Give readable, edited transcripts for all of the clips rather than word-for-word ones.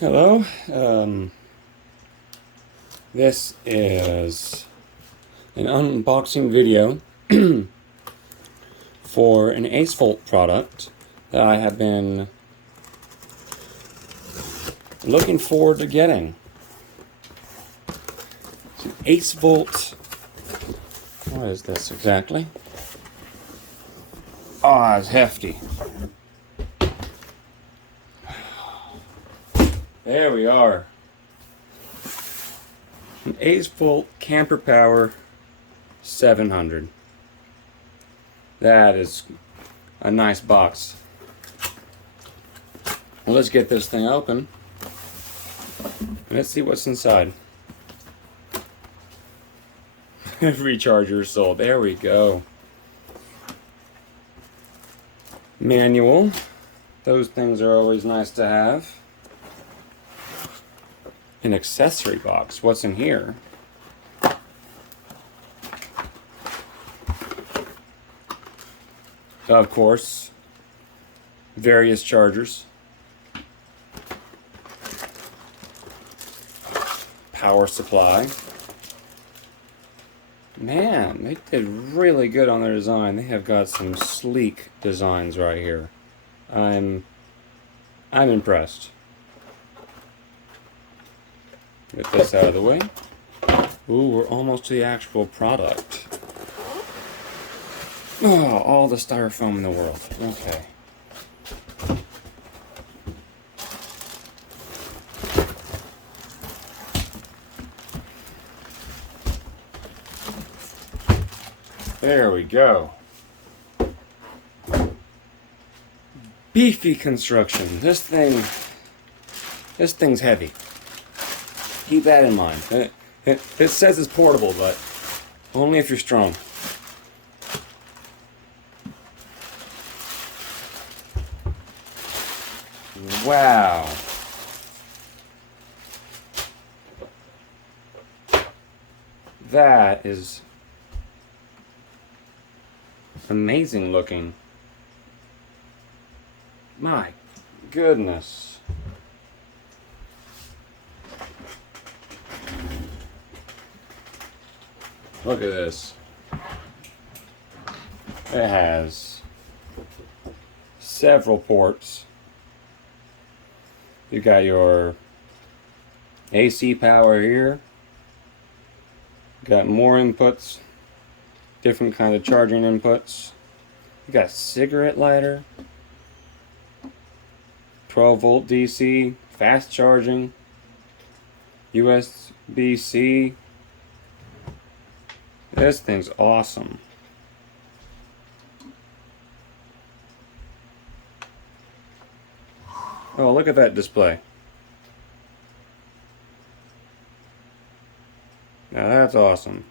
Hello. This is an unboxing video for an AceVolt product that I have been looking forward to getting. It's an AceVolt. What is this exactly? Ah, it's hefty. There we are. An AceVolt Campower 700. That is a nice box. Well, let's get this thing open. Let's see what's inside. Recharger sold. There we go. Manual. Those things are always nice to have. An accessory box. What's in here? Of course, various chargers. Power supply. Man, they did really good on their design. They have got some sleek designs right here. I'm impressed. Get this out of the way. Ooh, we're almost to the actual product. Oh, all the styrofoam in the world. Okay. There we go. Beefy construction. This thing's heavy. Keep that in mind. It says it's portable, but only if you're strong. Wow. That is amazing looking. My goodness. Look at this. It has several ports. You got your AC power here. Got more inputs. Different kind of charging inputs. You got cigarette lighter. 12 volt DC. Fast charging. USB-C. This thing's awesome. Oh, look at that display. Now that's awesome.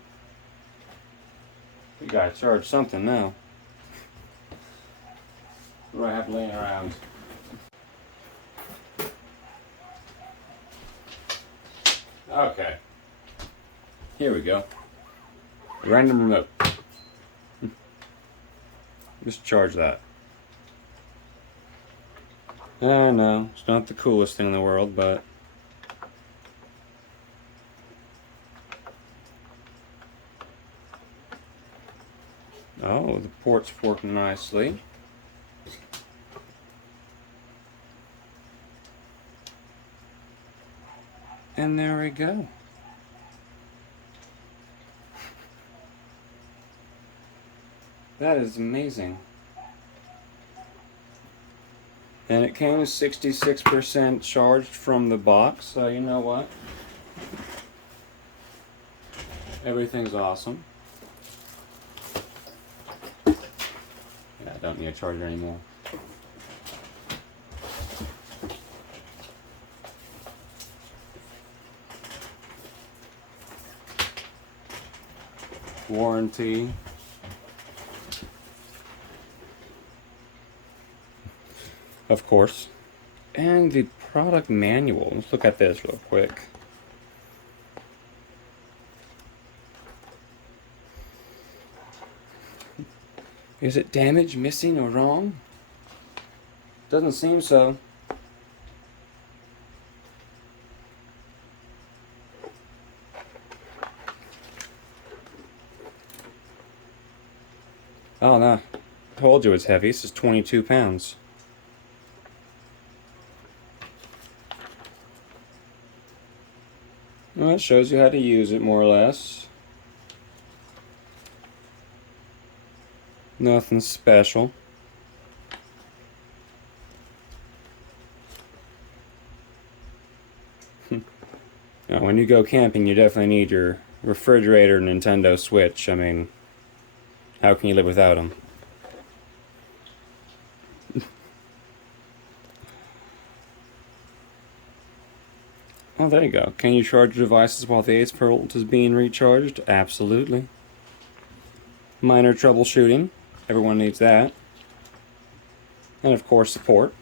We gotta charge something now. What do I have laying around? Okay. Here we go. Random remote. Just charge that. No, it's not the coolest thing in the world, but oh, the ports work nicely. And there we go. That is amazing. And it came 66% charged from the box, so you know what? Everything's awesome. Yeah, I don't need a charger anymore. Warranty. Of course. And the product manual. Let's look at this real quick. Is it damaged, missing, or wrong? Doesn't seem so. told you it's heavy. This is 22 pounds. Well, it shows you how to use it, more or less. Nothing special. Now, when you go camping, you definitely need your refrigerator and Nintendo Switch. I mean, how can you live without them? Oh, there you go. Can you charge your devices while the AceVolt is being recharged? Absolutely. Minor troubleshooting. Everyone needs that. And of course, support.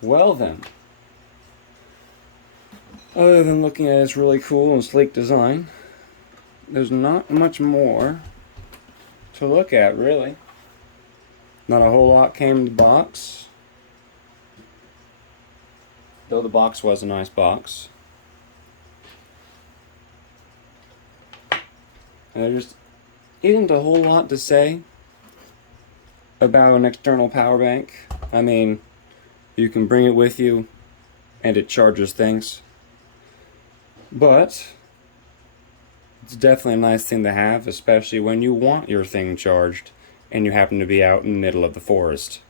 Well then, other than looking at its really cool and sleek design, there's not much more to look at, really. Not a whole lot came in the box, though the box was a nice box. And there just isn't a whole lot to say about an external power bank. I mean, you can bring it with you and it charges things. But it's definitely a nice thing to have, especially when you want your thing charged and you happen to be out in the middle of the forest.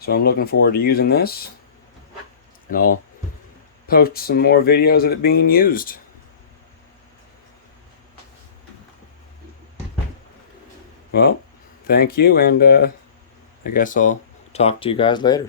So I'm looking forward to using this, and I'll post some more videos of it being used. Well, thank you, and I guess I'll talk to you guys later.